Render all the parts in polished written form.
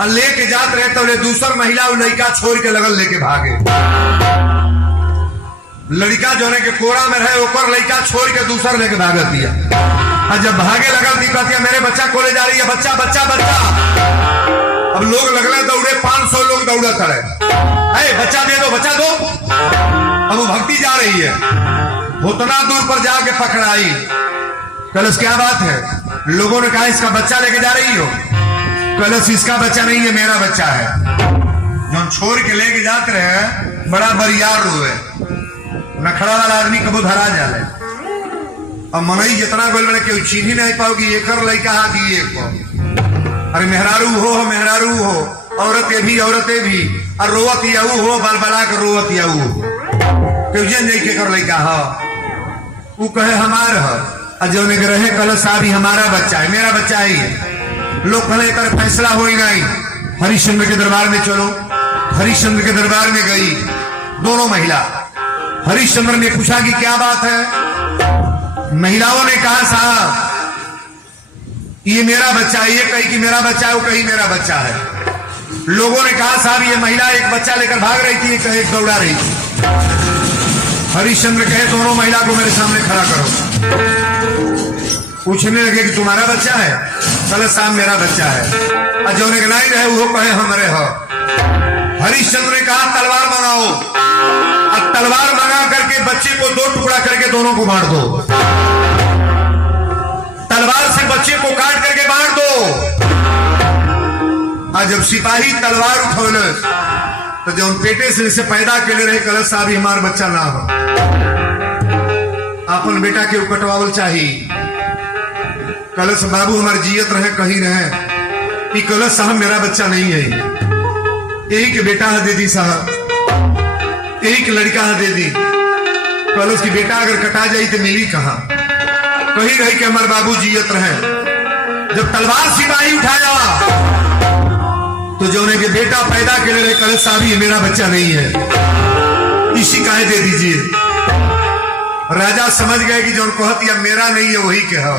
और लेके जात रहे तो दूसर महिला लड़का छोड़ के लगल लेके भागे। लड़का जोने के कोड़ा में रहे ऊपर लड़का छोड़ के दूसर लेके भाग दिया। और जब भागे लगल दी कहती मेरे बच्चा को ले जा रही है, बच्चा बच्चा बच्चा। अब लोग लगले दौड़े, 500 लोग दौड़ा खड़े, बच्चा दे दो बच्चा दो। अब वो भक्ति जा रही है, उतना दूर पर जाके पकड़ाई। कलश क्या बात है? लोगों ने कहा इसका बच्चा लेके जा रही हो। कलश इसका बच्चा नहीं है, मेरा बच्चा है। जो छोड़ के लेके जाते रहे बड़ा बरियार हुए, नखड़ा वाला आदमी कबो धरा जाले। अब मनई जितना गोल बने केहू चीनी नहीं पाओगी एक लड़का हा कि एक पाओ। अरे मेहरारू हो, औरतें भी, और रोवत याऊ हो, बलबला के रोवत याऊ हो। केहू जन नहीं के कर लड़का हा, वो कहे हमार है। जो रहे कलश भी हमारा बच्चा है, मेरा बच्चा ही है। लोग कहे कर फैसला हो ही नहीं, हरिश्चंद्र के दरबार में चलो। हरिश्चंद्र के दरबार में गई दोनों महिला। हरिश्चंद्र ने पूछा कि क्या बात है? महिलाओं ने कहा साहब ये मेरा बच्चा है, ये कही कि मेरा बच्चा है, वो कही मेरा बच्चा है। लोगों ने कहा साहब ये महिला एक बच्चा लेकर भाग रही थी, कहे एक दौड़ा रही थी। हरिश्चंद्र कहे दोनों महिला को मेरे सामने खड़ा करो। पूछने लगे कि तुम्हारा बच्चा है? चलो साहब मेरा बच्चा है। और जो नहीं रहे वो कहे हमरे हो। हरिश्चंद्र ने कहा तलवार मंगाओ, और तलवार मंगा करके बच्चे को 2 टुकड़ा करके दोनों को बांट दो। तलवार से बच्चे को काट करके बांट दो। और जब सिपाही तलवार उठौले तो जो पेटे से पैदा के रहे कलश साहब हमार बच्चा ना हो, अपन बेटा के कटवावल चाहिए। कलश बाबू हमारे जियत रहे कहीं रहे कि कलश साहब मेरा बच्चा नहीं है, यही के बेटा है दे दी साहब, यही के लड़का है दे दी। कलश की बेटा अगर कटा जाई तो मिली कहां? कहीं रही कि हमारे बाबू जियत रहे। जब तलवार सिपाही उठाया तो जो के बेटा पैदा के लिए कलश साहब ये मेरा बच्चा नहीं है, इसी काहे दे दीजिए। राजा समझ गए कि जो कहत या मेरा नहीं है वही के हो।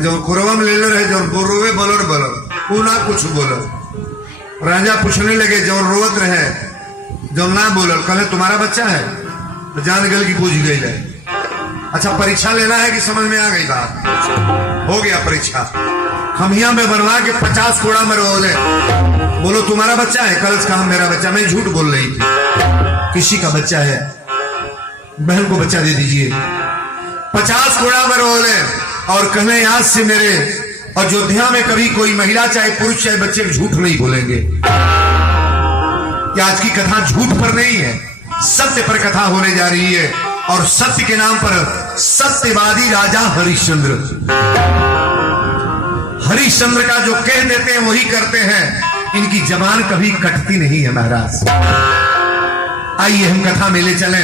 जो कुरवम ले रहे जो बोरोवे बोलर वो ना कुछ बोलो। राजा पूछने लगे जो रोवत रहे जो ना बोलल, कहे तुम्हारा बच्चा है? तो जान गल की पूछ गई है। अच्छा परीक्षा लेना है कि समझ में आ गई बात? हो गया परीक्षा। खमिया में बनवा के 50 कोड़ा में रोले, बोलो तुम्हारा बच्चा है? कलश कहा मेरा बच्चा। मैं झूठ बोल रही थी, किसी का बच्चा है, बहन को बच्चा दे दीजिए। 50 कोड़ा में रोले और कहने आज से मेरे अयोध्या में कभी कोई महिला चाहे पुरुष चाहे बच्चे झूठ नहीं बोलेंगे। आज की कथा झूठ पर नहीं है, सत्य पर कथा होने जा रही है। और सत्य के नाम पर सत्यवादी राजा हरिश्चंद्र। हरिश्चंद्र का जो कह देते हैं वही करते हैं, इनकी जबान कभी कटती नहीं है महाराज। आइए हम कथा में ले चले।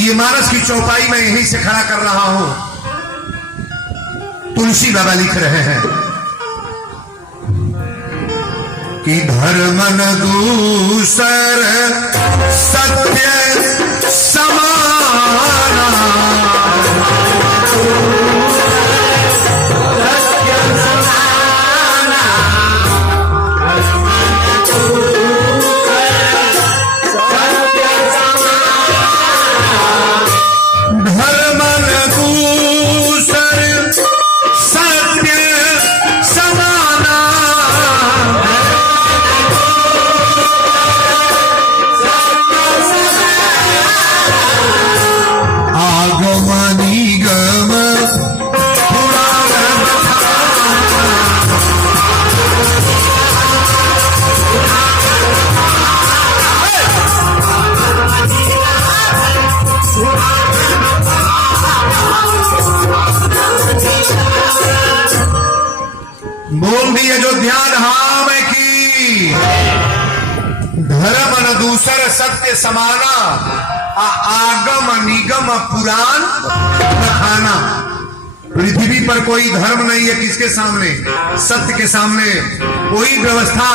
ये मानस की चौपाई में यहीं से खड़ा कर रहा हूं। तुलसी बाबा लिख रहे हैं कि धर्म न दूसर सत्य समाना, अयोध्या धाम की। धर्म न दूसर सत्य समाना, आगम निगम पुराण बखाना। पृथ्वी पर कोई धर्म नहीं है किसके सामने? सत्य के सामने। कोई व्यवस्था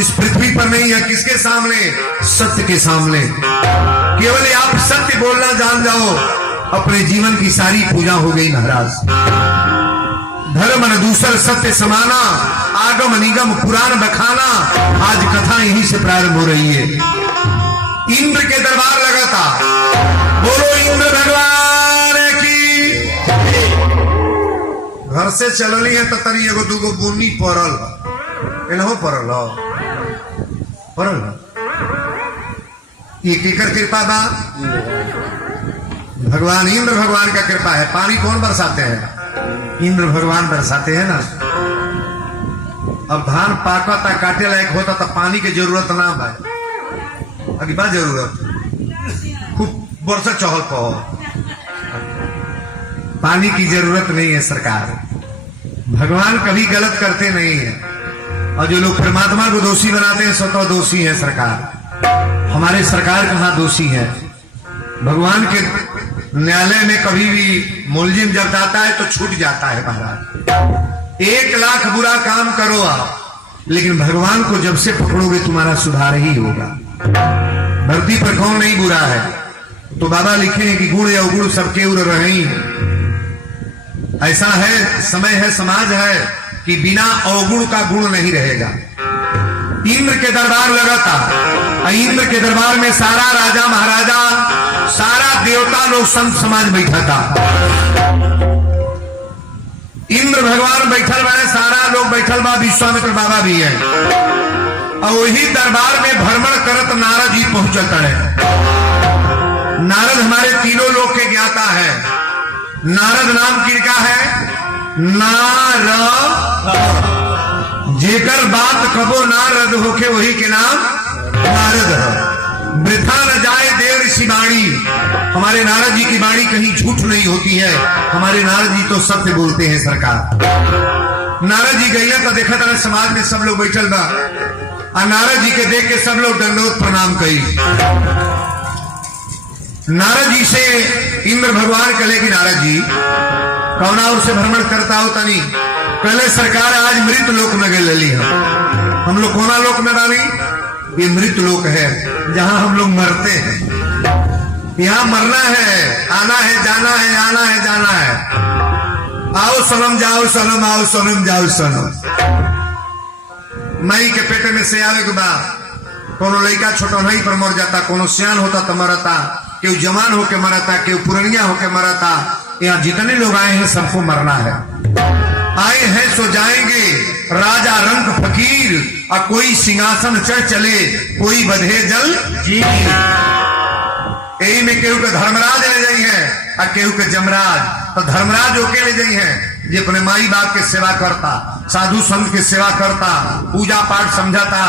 इस पृथ्वी पर नहीं है किसके सामने? सत्य के सामने। केवल आप सत्य बोलना जान जाओ, अपने जीवन की सारी पूजा हो गई महाराज। धर्म न दूसर सत्य समाना, आगम निगम पुराण बखाना। आज कथा यहीं से प्रारंभ हो रही है। इंद्र के दरबार लगा था। बोलो इंद्र भगवान की। घर से चलनी है तो तनी एगो दूगो बुनी पड़ल एनहो पड़ल पड़ल ये केकर कृपा बा? भगवान इंद्र भगवान का कृपा है। पानी कौन बरसाते हैं? इंद्र भगवान बरसाते हैं ना। अब धान पाकता काटे लायक होता तो पानी की जरूरत ना बा। अभी बा जरूरत खूब वर्षा चहल पहल, पानी की जरूरत नहीं है सरकार। भगवान कभी गलत करते नहीं है और जो लोग परमात्मा को दोषी बनाते हैं स्वतः दोषी है सरकार। हमारे सरकार कहाँ दोषी है? भगवान के न्यायालय में कभी भी मुलजिम जब जाता है तो छूट जाता है महाराज। 1 लाख बुरा काम करो आप, लेकिन भगवान को जब से पकड़ोगे तुम्हारा सुधार ही होगा। धरती पर कौन नहीं बुरा है? तो बाबा लिखे हैं कि गुण या अवगुण सबके उड़ रहे। ऐसा है, समय है, समाज है कि बिना अवगुण का गुण नहीं रहेगा। इंद्र के दरबार लगा था। इंद्र के दरबार में सारा राजा महाराजा, सारा देवता लोग, संत समाज बैठा था। इंद्र भगवान बैठल बा, सारा लोग बैठल बा, विश्वामित्र बाबा भी है। और वही दरबार में भ्रमण करत नारद जी पहुंचत है। नारद हमारे तीनों लोग के ज्ञाता है। नारद नाम किनका है? नारद, जेकर बात कबो नारद होके वही के नाम नारद है। वृथा न जाए देव ऋषि वाणी। हमारे नारद जी की वाणी कहीं झूठ नहीं होती है। हमारे नारद जी तो सत्य बोलते हैं सरकार। नारद जी गई तो देखा था समाज में सब लोग बैठल बा, और नारद जी के देख के सब लोग दंडोत प्रणाम करी। नारद जी से इंद्र भगवान कहे कि नारद जी कौना और से भ्रमण करता हो तनी? पहले सरकार आज मृत लोक में गए ली हम लोग कोना लोक में डाली? ये मृत लोक है जहां हम लोग मरते हैं। यहाँ मरना है, आना है, जाना है, आना है, जाना है। आओ सनम, जाओ सनम, आओ सनम, जाओ सनम। मई के पेटे में से आवे के बाद कोनो लड़का छोटा नहीं पर मर जाता, कोनो सियान होता तो मरता, केहू जवान होके मरता, केहू पुरनिया होके मरता। यहाँ जितने लोग आए हैं सबको मरना है। आए हैं सो जाएंगे, राजा रंग फकीर, और कोई सिंहासन चढ़ चले, कोई बधे जल जी। यही में केहू के धर्मराज ले जाई है और केहू के जमराज। तो धर्मराज होके ले जाई है जो अपने माई बाप के सेवा करता, साधु संत की सेवा करता, पूजा पाठ समझाता,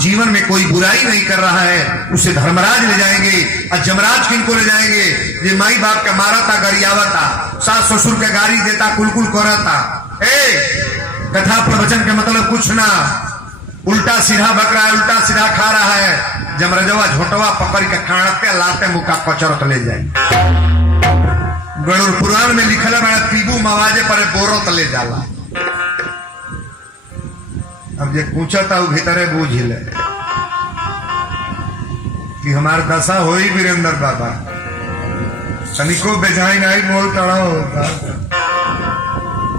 जीवन में कोई बुराई नहीं कर रहा है, उसे धर्मराज ले जाएंगे। और जमराज किनको ले जाएंगे? जो माई बाप का मारता, गरियावता, सास ससुर के गाड़ी देता, कुलकुल करता। कथा प्रवचन का मतलब कुछ ना, उल्टा सीधा बक रहा है, उल्टा सीधा खा रहा है। जमरजवा झोटवा पकड़ के काटते लाते मुका कचरत ले जाए। गरुड़ पुराण में लिखल है तीबू मवाजे पर बोरत ले जाला। अब जे पूछता वो भीतरे बूझ ले कि हमार दशा हो ही वीरेंद्र बाबा तनिको बेजाई नहीं मोल तड़ा होता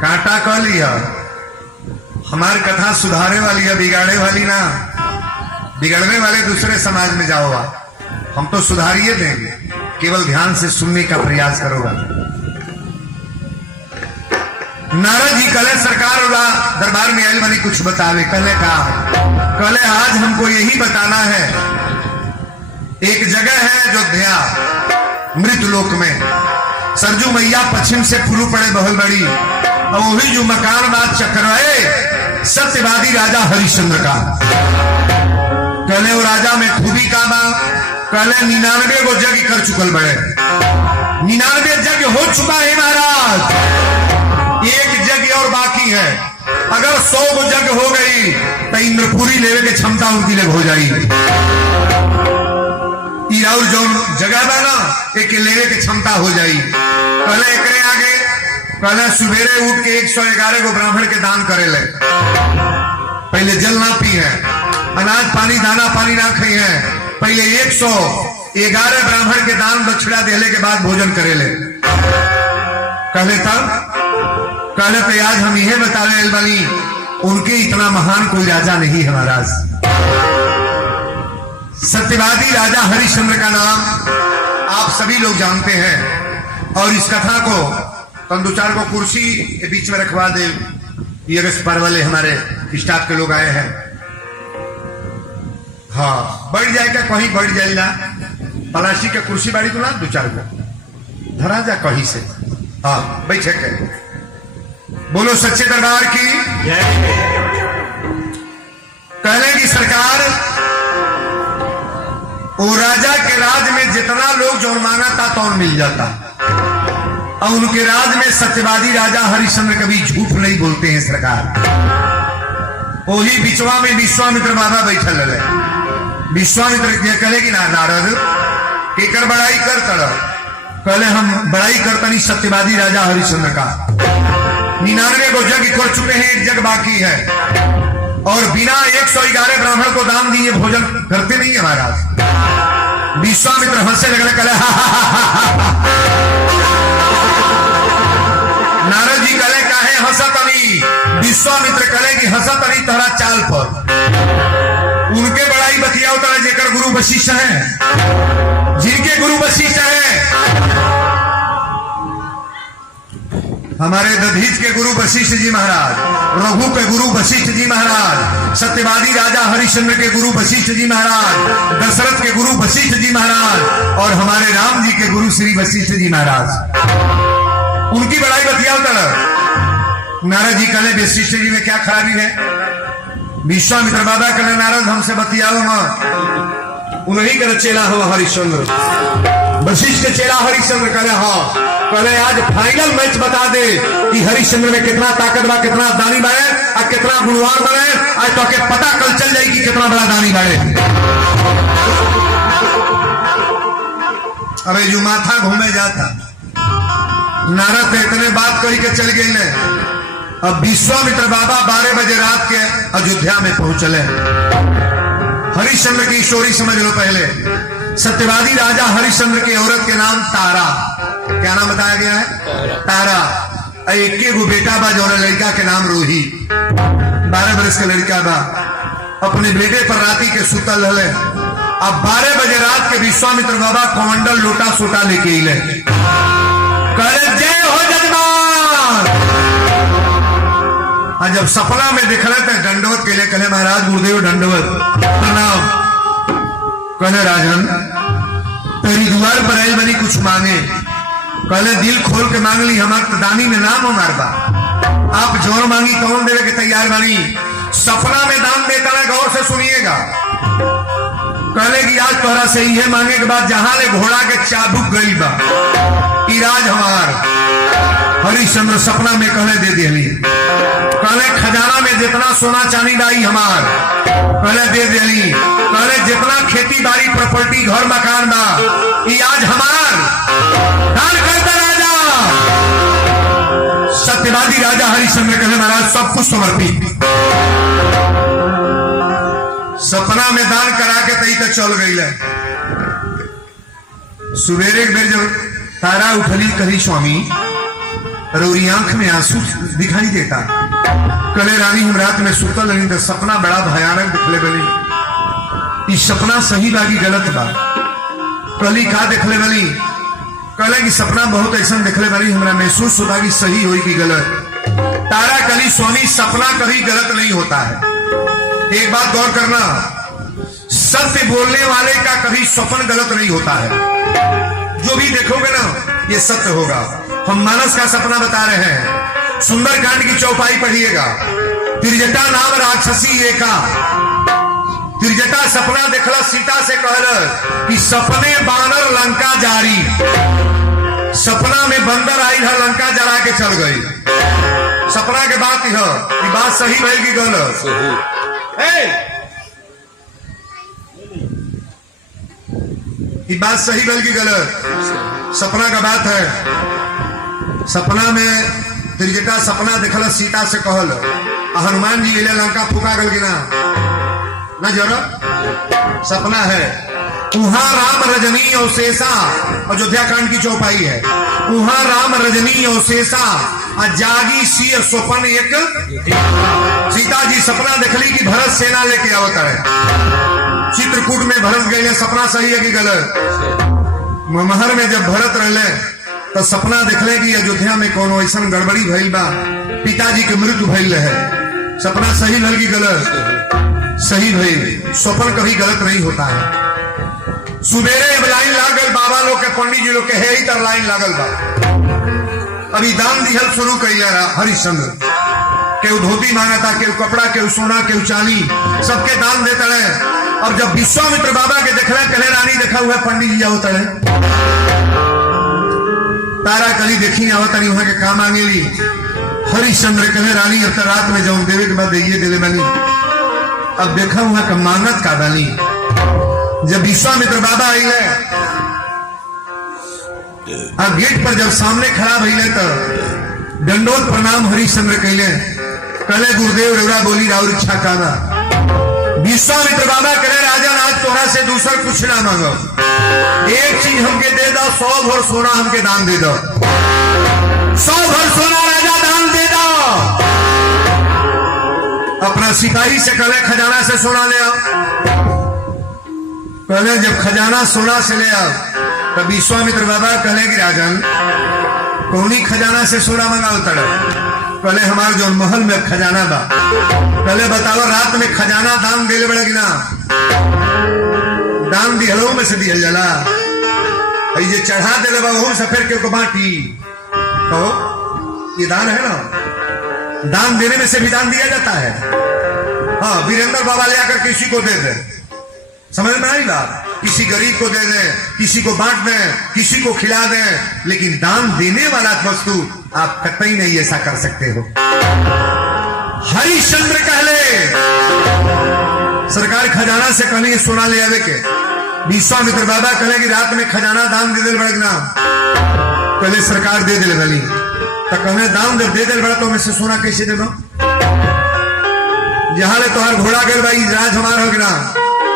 कांटा कह लिया। हमारी कथा सुधारने वाली है, बिगाड़ने वाली ना। बिगड़ने वाले दूसरे समाज में जाओ आप, हम तो सुधारिए देंगे, केवल ध्यान से सुनने का प्रयास करोगा। नारद जी कले सरकार दरबार में आयल बनी कुछ बतावे। कले आज हमको यही बताना है, एक जगह है अयोध्या मृत लोक में, सरजू मैया पश्चिम से फुलू पड़े बहल बड़ी, और वही जो मकान बात चक्रवाए सत्यवादी राजा हरिश्चंद्र का। कहले वो राजा में खूबी का बा, कहले 99 गो यज्ञ कर चुकल बड़े, 99 यज्ञ हो चुका है महाराज, एक यज्ञ और बाकी है। अगर 100 गो यज्ञ हो गई तो इंद्रपुरी लेवे की क्षमता उनकी लग हो जाएगी। और जो जगह बा ना एक लेवे की क्षमता हो जाएगी। पहले एकरे आगे कहले सुबेरे उठ के 111 को ब्राह्मण के दान करे ले। पहले जल ना पी है, अनाज पानी दाना पानी ना खाई है, पहले 111 ब्राह्मण के दान दक्षिणा देने के बाद भोजन करे ले। कहले तब कहले तो आज हम यह बता रहे बनी उनके इतना महान कोई राजा नहीं है महाराज। सत्यवादी राजा हरिश्चंद्र का नाम आप सभी लोग जानते हैं। और इस कथा को तुम दो चार को कुर्सी के बीच में रखवा दे। ये अगस्त पर वाले हमारे स्टाफ के लोग आए हैं। हाँ बढ़ जाएगा कहीं बढ़ जाएगा प्लास्टिक का कुर्सी बाड़ी तो ना दो चार को धरा जा कहीं से। हाँ बैठे के बोलो सच्चे दरबार की। कहने की सरकार वो राजा के राज में जितना लोग जो मांगा था तो मिल जाता। और उनके राज में सत्यवादी राजा हरिश्चंद्र कभी झूठ नहीं बोलते हैं सरकार। वही बिचवा में विश्वामित्र बाबा बैठल रहे। विश्वामित्र कहेगी ना नारद केकर बड़ाई कर तर कहले हम बड़ाई करता नहीं सत्यवादी राजा हरिश्चंद्र का। 99 को जग कर चुके हैं, एक जग बाकी है और बिना 111 ब्राह्मण को दान दिए भोजन करते नहीं है महाराज। विश्वामित्र हंसे लगने कहले नारद जी कहले काहे हंसत नहीं। विश्वामित्र कहले कि हंसत नहीं तोहरा चाल पर। उनके बड़ाई बतियाओ तरह जेकर गुरु वशिष्ठ है, जिनके गुरु वशिष्ठ है हमारे दधीच के गुरु वशिष्ठ जी महाराज, रघु के गुरु वशिष्ठ जी महाराज, सत्यवादी राजा हरिश्चंद्र के गुरु वशिष्ठ जी महाराज, दशरथ के गुरु वशिष्ठ जी महाराज और हमारे राम जी के गुरु श्री वशिष्ठ जी महाराज। उनकी बड़ाई बतियाओ तरह। नारद जी कहले वशिष्ठ जी में क्या खराबी है। विश्वामित्र बाबा कहले नारद हमसे बतियाओ ना। उन्हीं का चेला हो हरिश्चंद्र। वशिष्ठ चेला हरिश्चंद्र कहले हाँ। कहले आज फाइनल मैच बता दे कि हरिश्चंद्र में कितना ताकत बा, कितना दानी बने और कितना गुणवान बने। आज तो के पता कल चल जाएगी कितना बड़ा दानी बने। अबे जो माथा घूमे जाता नारद इतने बात कही के चल गए ने। अब विश्वामित्र बाबा 12 बजे रात के अयोध्या में पहुंचले। हरिश्चंद्र की स्टोरी समझ लो पहले। सत्यवादी राजा हरिश्चंद्र की औरत के नाम तारा। क्या नाम बताया गया है? तारा। एक गो बेटा बा जो लड़का के नाम रोही। 12 बरस का लड़का बा। अपने बेटे पर राती के सुतल रहे। अब 12 बजे रात के विश्वामित्र बाबा कमंडल लोटा सोटा लेके अले। कहले जय हो जजमान। जब सपना में दिख रहे थे दंडवत के लिए कहले महाराज गुरुदेव दंडवत प्रणाम। कहले राजन तेरी द्वार पर आई बनी कुछ मांगे। कहले दिल खोल के मांग ली। हमारे दानी में नाम हमार बा। आप जोर मांगी कौन देवे के तैयार बनी। सपना में दान देता है गौर से सुनिएगा। कहले कि आज तोहरा से ये मांगे के बाद जहां ले घोड़ा के चाबुक गई बा इराज हमार। हरिश्चंद्र सपना में कहले दे दिली। कहले खजाना में जितना सोना चांदी लाई हमार कहले दे दिली। कहले जितना खेती बाड़ी प्रॉपर्टी घर मकान बा ये आज हमार दान करता राजा। सत्यवादी राजा हरिश्चंद्र कहले महाराज सब कुछ समर्पित। सपना में दान करा के तई तक चल गई है। सुबेरे एक बेर जब तारा उठली कही स्वामी रोरी आंख में आंसू दिखाई देता। कले रानी हम रात में सुतल रही तो सपना बड़ा भयानक दिखले बनी। इस सपना सही बागी गलत बा। कली का दिखले बनी। कहले कि सपना बहुत ऐसा दिखले बनी हमरा महसूस होता कि सही हुई कि गलत। तारा कली स्वामी सपना कभी गलत नहीं होता है। एक बात गौर करना सत्य बोलने वाले का कभी स्वप्न गलत नहीं होता है। जो भी देखोगे ना ये सत्य होगा। हम मानस का सपना बता रहे हैं। सुंदरकांड की चौपाई पढ़िएगा। त्रिजटा नाम राक्षसी एका। त्रिजटा सपना देखला सीता से कहल कि सपने बानर लंका जारी। सपना में बंदर आई है लंका जला के चल गई। सपना के बात यह बात सही रहेगी गलत। ये बात सही बल्कि गलत। सपना का बात है। सपना में त्रिजटा सपना देखल सीता से कहल हनुमान जी ले लंका फूका गल कि ना जरा सपना है। वहां राम रजनी और शेषा अयोध्या कांड की चौपाई है। वहां राम रजनी और शेषा जागी सी स्वपन एक। सीता जी सपना देखली कि भरत सेना लेके आवत है। चित्रकूट में भरत गए, सपना सही है कि गलत? महर में जब भरत रहले तो सपना देखले कि अयोध्या में कोनो ऐसा गड़बड़ी भइल बा, पिताजी के मृत्यु भइल है। सपना सही भइल कि गलत? सही भइल। स्वप्न कभी गलत नहीं होता है। सुबेरे अब लाइन लागल, बाबा लोग के, पंडित जी लोग के है ही तर लाइन लागल बा। अभी दान दिहल शुरू कैला रहा हरिश्चंद्र। केहू धोती मांगा था, केहू कपड़ा, केहू सोना, केहू चांदी, सबके दान देते रहे। अब जब विश्वामित्र बाबा के देखले, कहले रानी देखा हुआ पंडित जी आवत रहे, तारा कली देखी आवत नहीं, वहां के काम मांगेली। हरिश्चंद्र कहले रानी अब तक रात में जाऊं देवे के बाद ये दे बनी। अब देखा वहां का मानत का बनी। जब विश्वामित्र बाबा आइले, अब गेट पर जब सामने खड़ा भइले तो दंडोत प्रणाम हरिश्चंद्र कहले, कहले गुरुदेव रउरा बोली राउर इच्छा का बा। विश्वामित्र बाबा कहले राजन आज तोहरा से दूसरा कुछ ना मांगो, एक चीज हमके दे दो, 100 भर सोना हमके दान दे दो। 100 भर सोना राजा दान दे दो। अपना सिपाही से कहले खजाना से सोना ले आओ। कहले जब खजाना सोना से ले आओ, तब विश्वामित्र बाबा कहले कि राजन कौनी खजाना से सोना मंगाओ तड़? कहले हमारे जो महल में खजाना बा। कहले बताओ रात में खजाना दान दिले बड़ा कि ना? दान दिहलों में से दिहल जाला, ये चढ़ा दिले बा वहू से फिर के बांटी। कहो ये दान है ना? दान देने में से भी दान दिया जाता है। हाँ, वीरेंद्र बाबा ले आकर किसी को दे दे, समझ में आई बात? किसी गरीब को दे दें, किसी को बांट दें, किसी को खिला दें, लेकिन दान देने वाला वस्तु आप कतई नहीं ऐसा कर सकते हो। हरिश्चंद्र कहले सरकार खजाना से कहले सोना ले आवे के। विश्वामित्र बाबा कहले कि रात में खजाना दान दे दिल बड़गना। कहले सरकार दे दिल भली, तो कहले दान जब दे दिल बड़ा तो मैं से सोना कैसे दे दो? जहां ले तोहर घोड़ा गल भाई राज हमारा हो ना?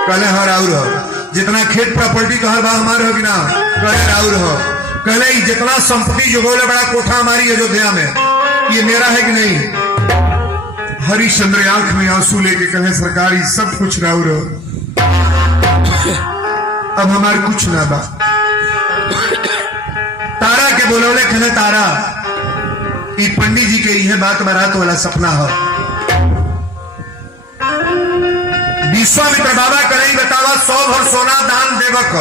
कहले हाँ राउर हो। जितना खेत प्रॉपर्टी तो हर बार हमारे हो कि ना? कहले राउर हो। कहले जितना संपत्ति जो बोले बड़ा कोठा हमारी अयोध्या में, ये मेरा है कि नहीं? हरिश्चंद्र आंख में आंसू लेके कहले सरकार ये सब कुछ राउर हो, अब हमारे कुछ ना बा। तारा के बोलोले कहले तारा ये पंडित जी के यह बात बारात वाला सपना हो। विश्वामित्र बाबा करे बतावा 100 भर सोना दान देवक।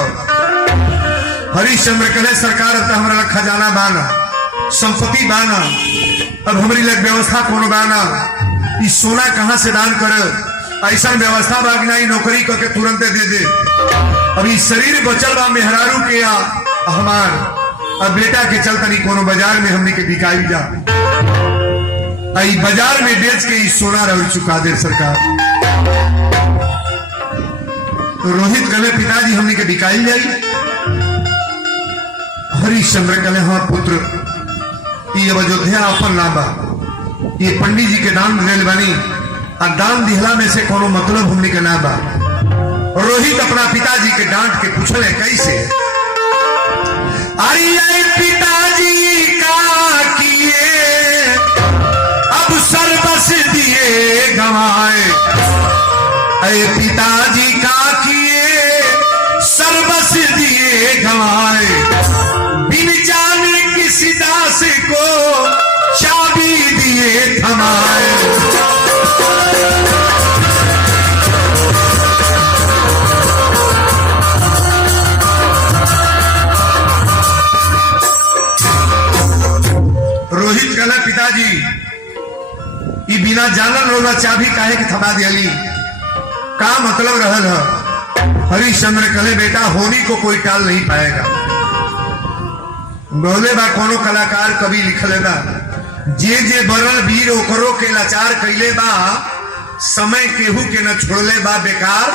हरिश्चंद्र कहले सरकार अब तो हमारा खजाना बाना, संपत्ति बाना, अब हमारी लग व्यवस्था कौन बाना, इस सोना कहां से दान कर? ऐसा व्यवस्था बागनाई नौकरी करके तुरंत दे दे। अभी शरीर बचल बा मेहरारू के हमार, अब बेटा के चलता नहीं कोनो बाजार में हमने के बिकाई जा, आई बाजार में बेच के इस सोना रह चुका दे सरकार। तो रोहित कहले पिताजी हमने के बिकाई जाई। हरिश्चंद्र कहले हाँ पुत्र, ये अयोध्या अपन ना बा, ये पंडित जी के दान दिल बनी, और दान दिहला में से कोनो मतलब हमने के ना बा। रोहित अपना पिताजी के डांट के पूछले कैसे? अरे पिताजी का किए अब सर्वस दिए गंवाए, अरे पिताजी का किए सर्वस दिए गंवाए, बिन जाने किसी दास को चाबी दिए थमाए। रोहित कहला पिताजी ये बिना जानल रोला चाबी काहे के थमा दियली, का मतलब रहल है? हरिश्चंद्र कहले बेटा होनी को कोई टाल नहीं पाएगा। बोले बा कोनो कलाकार कवि लिखले बा, जे जे बरल वीर ओकरो के लाचार कैले बा, समय केहू के न छोड़ले बा बेकार।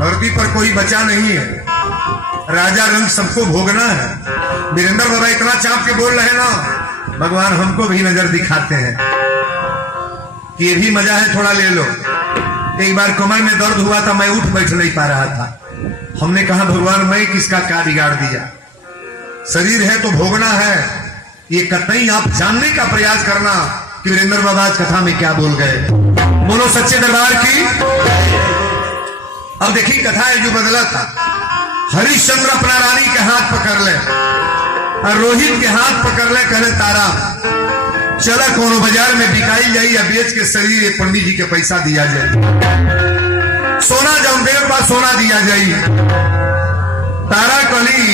धरती पर कोई बचा नहीं है, राजा रंग सबको भोगना है। वीरेंद्र बाबा इतना चाप के बोल रहे ना, भगवान हमको भी नजर दिखाते हैं कि ये भी मजा है, थोड़ा ले लो। एक बार कमर में दर्द हुआ था, मैं उठ बैठ नहीं पा रहा था। हमने कहा भगवान मैं किसका क्या बिगाड़ दिया, शरीर है तो भोगना है, ये कतई आप जानने का प्रयास करना कि वीरेंद्र बाबा आज कथा में क्या बोल गए। बोलो सच्चे दरबार की। अब देखिए कथा है जो बदला था। हरिश्चंद्र अपना रानी के हाथ पकड़ ले और रोहित के हाथ पकड़ ले, कहले तारा चला कोनो बाजार में बिकाई जाई या बेच के शरीर पंडित जी के पैसा दिया जाए, सोना जब देर बाद सोना दिया जाई। तारा कली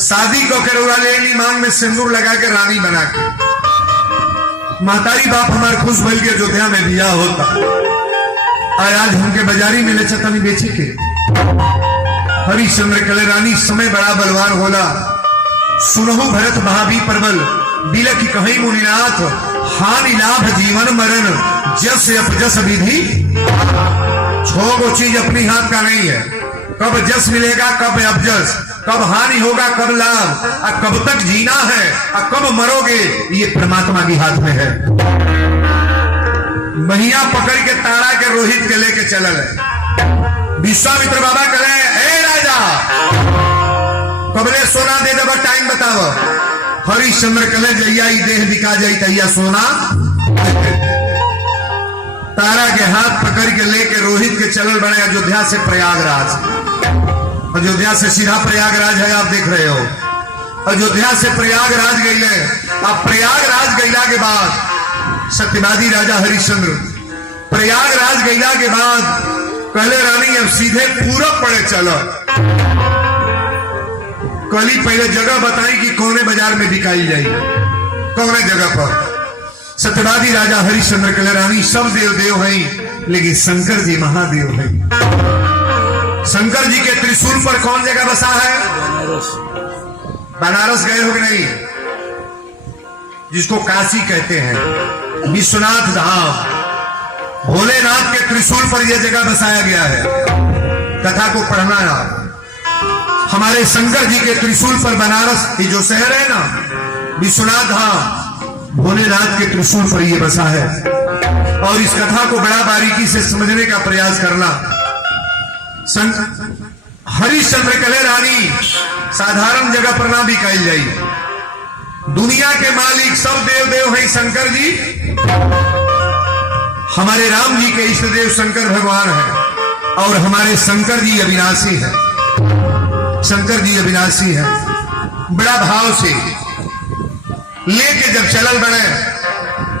शादी को करवा ले मांग में सिंदूर लगा के रानी बना के, महतारी बाप हमारे खुश भइल के अयोध्या में बिया होता आज हमके बाजारी में ले चतनी बेचे के। हरिश्चंद्र कले रानी समय बड़ा बलवान होला, सुनहु भरत महावी परबल बिल की कहीं मुनिनाथ, हानि लाभ जीवन मरण जस अपजस विधि। छो वो चीज अपनी हाथ का नहीं है, कब जस मिलेगा कब अपजस, कब हानि होगा कब लाभ, और कब तक जीना है और कब मरोगे ये परमात्मा के हाथ में है। महिया पकड़ के तारा के रोहित के लेके चलल है। विश्वामित्र बाबा कहे ए राजा कबले सोना दे देव, टाइम बताओ। हरिश्चंद्र कले जैया देह बिका जाई तैया सोना। तारा के हाथ पकड़ के लेके रोहित के चलल बने अयोध्या से प्रयागराज। अयोध्या से सीधा प्रयागराज है, आप देख रहे हो। अयोध्या से प्रयागराज गईले। अब प्रयागराज गईला के बाद सत्यवादी राजा हरिश्चंद्र प्रयागराज गईला के बाद कहले रानी अब सीधे पूरब पड़े चलो। कली पहले जगह बताई कि कौने बाजार में बिकाई जाई, कौने जगह पर। सत्यवादी राजा हरिश्चंद्र कहले रानी सब देव देव हैं लेकिन शंकर जी महादेव हैं। शंकर जी के त्रिशूल पर कौन जगह बसा है? बनारस गए हो कि नहीं? जिसको काशी कहते हैं, विश्वनाथ धाम, भोलेनाथ के त्रिशूल पर यह जगह बसाया गया है। कथा को पढ़ना है। हमारे शंकर जी के त्रिशूल पर बनारस ये जो शहर है ना, विश्वनाथ धाम, भोलेनाथ के त्रिशूल पर यह बसा है। और इस कथा को बड़ा बारीकी से समझने का प्रयास करना। हरिश्चंद्र कले रानी साधारण जगह पर ना बिकाई जाई। दुनिया के मालिक सब देव देव हैं शंकर जी। हमारे राम जी के इष्ट देव शंकर भगवान हैं और हमारे शंकर जी अविनाशी हैं। शंकर जी अविनाशी हैं। बड़ा भाव से लेके जब चलल बने,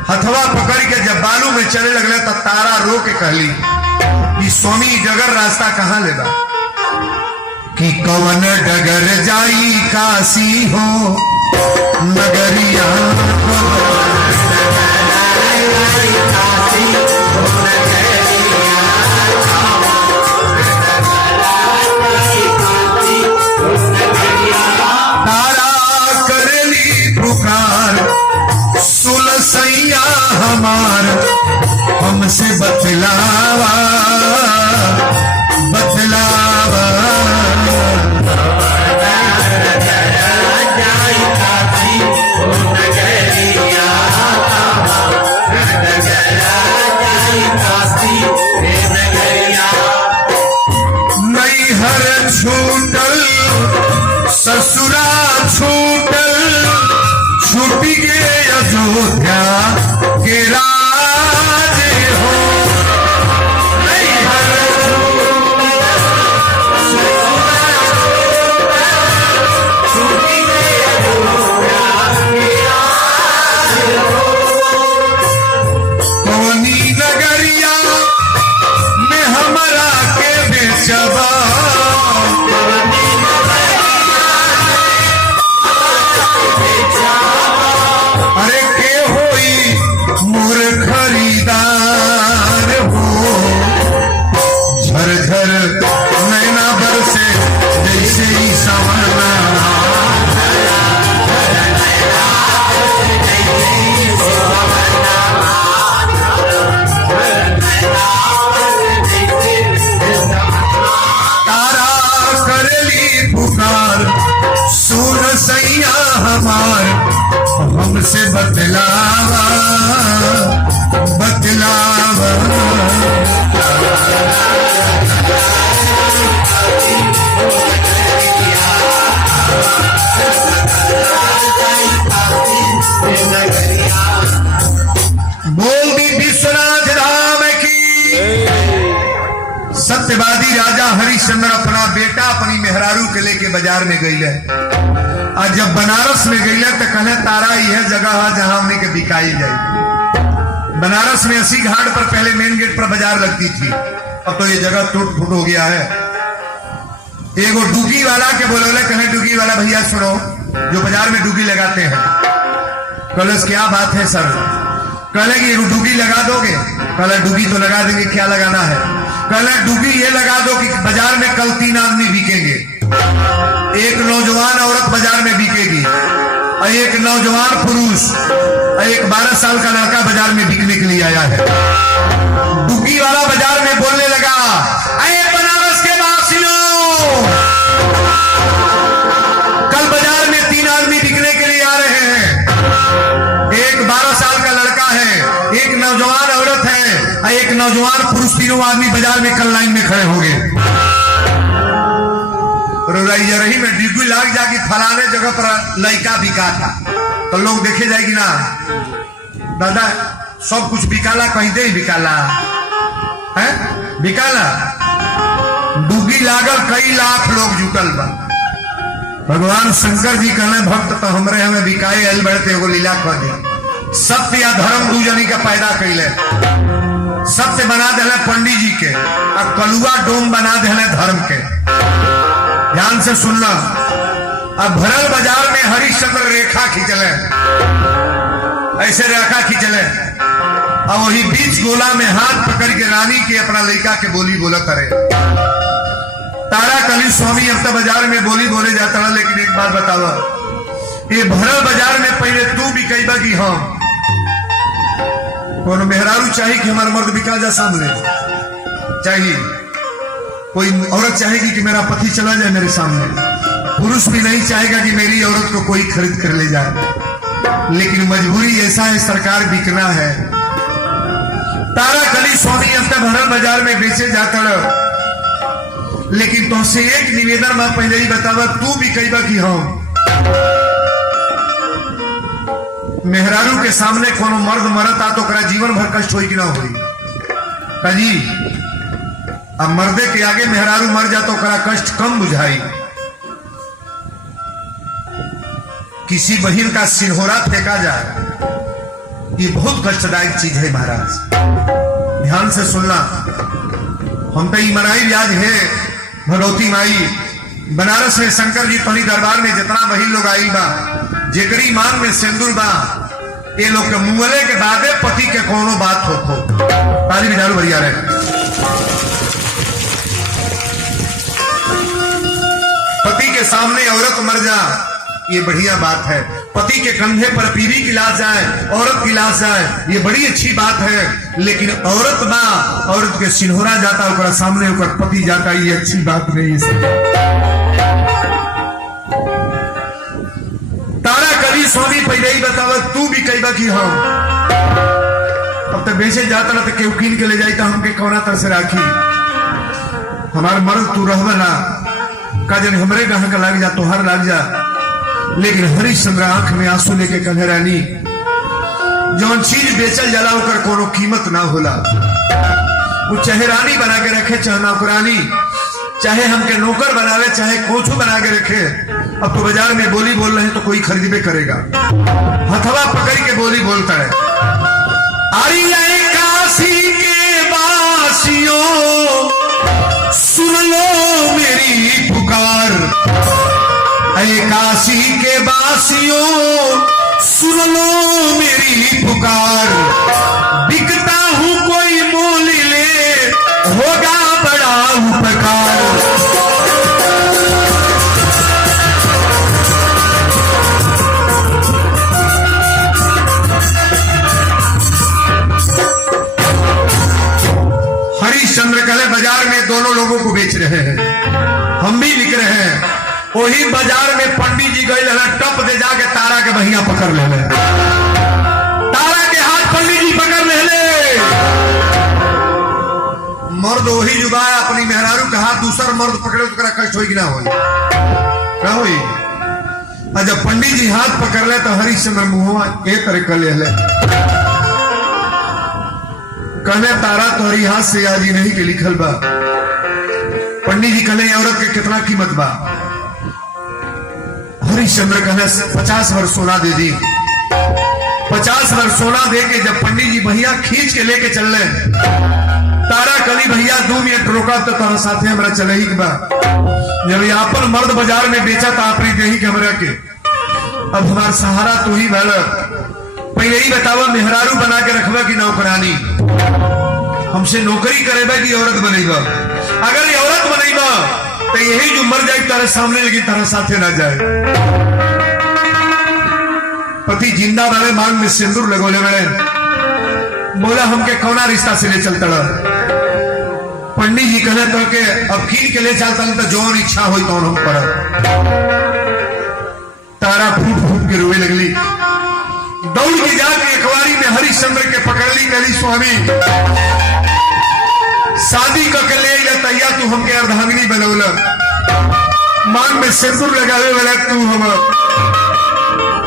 हथवा पकड़ के जब बालू में चले लगले तब तारा रो के कहली कि स्वामी डगर रास्ता कहां लेगा? कि कवन डगर जाई काशी हो नगरिया, तारा करेली पुकार सुलसैया हमार, हमसे बतलावा बतलावा। नैहर छूटल ससुरा छूटल, छूट गे अयोध्या के राज हो। कौनी नगरिया में हमरा के बेचबा, अरे के होई मोर खरीदार हो। झरझर नैना बरसे जैसे ही सावना, तारा करेली पुकार सुन सैया हमार, हमसे बतलावा बतलावा। बाजार में गई है। और जब बनारस में गई तो कहले तारा यह जगह है जहां हमने के बिकाई जाए। बनारस में 80 घाट पर पहले मेन गेट पर बाजार लगती थी, अब तो ये जगह टूट फूट हो गया है। एगो डुगी वाला के बोले, कहे डुगी वाला भैया सुनो, जो बाजार में डुगी लगाते हैं। कहले क्या बात है सर? कहले कि डुगी लगा दोगे? कहले डुगी तो लगा देंगे, क्या लगाना है? कहले डुगी ये लगा दो कि बाजार में कल 3 आदमी बिकेंगे। एक नौजवान औरत बाजार में बिकेगी, और एक नौजवान पुरुष, और एक 12 साल का लड़का बाजार में बिकने के लिए आया है। डुगी वाला बाजार में बोलने लगा, अरे बनारस के वासियों, कल बाजार में 3 आदमी बिकने के लिए आ रहे हैं। एक 12 साल का लड़का है, एक नौजवान औरत है, और एक नौजवान पुरुष। तीनों आदमी बाजार में कल लाइन में खड़े होंगे। रही में डिग्री लाग जाएगी, फलाने जगह पर लड़का बिका था, तो लोग देखे जाएगी ना, दादा सब कुछ बिकाला, कहीं दे बिकाला है, बिकाला। डुगी लागल, कई लाख लोग जुटल बा। भगवान शंकर जी कहने भक्त तो हमरे हमें बिकाए अल बढ़ते एगो लीला कर दे। सत्य या धर्म दू जनी का पैदा कैले। सत्य बना देले पंडित जी के, और कलुआ डोम बना देले धर्म के। ध्यान से सुनना। अब भरल बाजार में हरिश्चंद्र रेखा खींचले, ऐसे रेखा खींचले, और वही बीच गोला में हाथ पकड़ के रानी के अपना लड़का के बोली बोला करे। तारा कली स्वामी अब तक बाजार में बोली बोले जाता है। लेकिन एक बात बताओ, ये भरल बाजार में पहले तू बिकेबा कि हम? कौन मेहरारू चाहिए कि हमारा मर्द बिका जा सामने? चाहिए। कोई औरत चाहेगी कि मेरा पति चला जाए मेरे सामने। पुरुष भी नहीं चाहेगा कि मेरी औरत को कोई खरीद कर ले जाए। लेकिन मजबूरी ऐसा है, सरकार बिकना है। तारा कली स्वामी अब तक भरल बाजार में बेचे जाता है। लेकिन तुमसे एक निवेदन मैं पहले ही बतावा, तू बिकेबा कि हम? मेहरारू के सामने कोनो मर्द मरता तो ओकरा जीवन भर कष्ट होई कि ना होई? काजी अब मर्दे के आगे मेहरारू मर जा तो ओकरा कष्ट कम बुझाई। किसी बहन का सिरहोरा फेंका जाए, ये बहुत कष्टदायक चीज है महाराज। ध्यान से सुनना। हम तो मनाई याद है भगवती माई बनारस में शंकर जी तोहरी दरबार में जितना बहिन लोग आई बा, जेकरी मांग में सिंदूर बा, ये लोग के मुंगले के बादे पति के कोनो बात हो। ताली बिजारू बढ़िया रहे। पति के सामने औरत मर जा, ये बढ़िया बात है। पति के कंधे पर पीढ़ी की लाश जाए, औरत की लाश जाए, ये बड़ी अच्छी बात है। लेकिन औरत बा, औरत के सिन्होरा जाता, ओकरा सामने ओकर पति जाता, ये अच्छी बात नहीं है। तारा कभी स्वामी पहले ही बतावा, तू भी कई बाकी हम? अब तक बेचे जाता ना तो केहू कीन के ले जाई तो हमके कौना तरह से राखी? हमार मर्द तू रहबा ना, का जन हमरे गह का लाग जा, तोहर लाग जा। लेकिन हरिश्चंद्र आंख में आंसू लेके कहे, रानी जौन चीज बेचल जाला ओकर कोनो कीमत ना होला। वो चाहे रानी बना के रखे, चाहे नौकरानी, चाहे हमके नौकर बनावे, चाहे कोचू बना के रखे। अब तो बाजार में बोली बोल रहे हैं तो कोई खरीदबे करेगा। हथवा पकड़ के बोली बोलता है, अरे काशी के वासियों सुन लो मेरी पुकार। अरे काशी के वासियों सुन लो मेरी पुकार। बिकता हूं कोई मोल ले, होगा बड़ा उपकार। हरिश्चंद्र कले बाजार में दोनों लोगों को बेच रहे हैं, हम भी बिक रहे हैं। वही बाजार में पंडित जी गए, टप दे जाके तारा के बहिया पकड़ ले। तारा के हाथ पंडित जी पकड़ ले। मर्द वही जुगाया अपनी मेहरारू के हाथ दूसरा मर्द पकड़े तो कष्ट होगी ना होई? ना होई। और जब पंडित जी हाथ पकड़ ले तो हरिश्चंद्र मुंहवा एक तरह कर ले। कहने तारा तोहरी हाथ से आज नहीं के लिखल बा। पंडित जी कहले औरत के कितना कीमत बा? हरिश्चंद्र कहने 50 वर्ष सोना दे दी। 50 वर्ष सोना दे के जब पंडित जी भैया खींच के लेके चल रहे, तारा कली भैया 2 मिनट रोका तो तारा साथे हमरा चले ही बा। जब अपन मर्द बाजार में बेचा था अपनी देही के हमरा के, अब हमार सहारा तू ही भल। पहले ही बतावा मेहरारू बना के रखबा की नौकरानी, हमसे नौकरी करेबा की औरत बनेगा। अगर ये औरत बनेगा तो यही जो मर जाए तारे सामने लगी तारा साथे ना जाए। पति जिंदा वाले मांग में सिंदूर लगोले बड़े, बोला हमके कौना रिश्ता से ले चलता। पंडित जी कहने तो के अब कीन के ले चलता तो जौन इच्छा हो तो हम पर। तारा फूट फूट के रोए लगली, दौड़ के जाके अखबारी में हरिश्चंद्र के पकड़ ली, कहली स्वामी शादी करके ले तैया तू हमके अर्धांगिनी बनौल, मांग में सिंदूर लगावे वाला तू हम,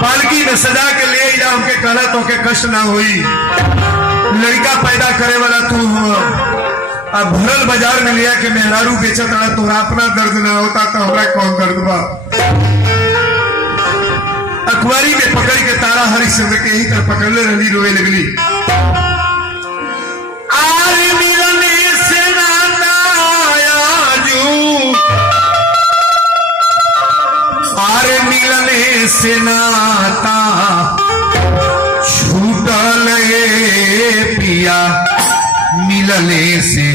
पालकी में सजा के ले जा हमके कहला तो के कष्ट ना होई, लड़का पैदा करे वाला तू हम। अब भरल बाजार में लिया के मेहरारू बेचत रहा, तोरा अपना दर्द ना होता तो हमरा कौन दर्द बा। अखबारी में पकड़ के तारा हरिश्चंद्र के ही तरफ पकड़ले रहली, रोए लगली। मिलने से नाता छूटल पिया, मिलने से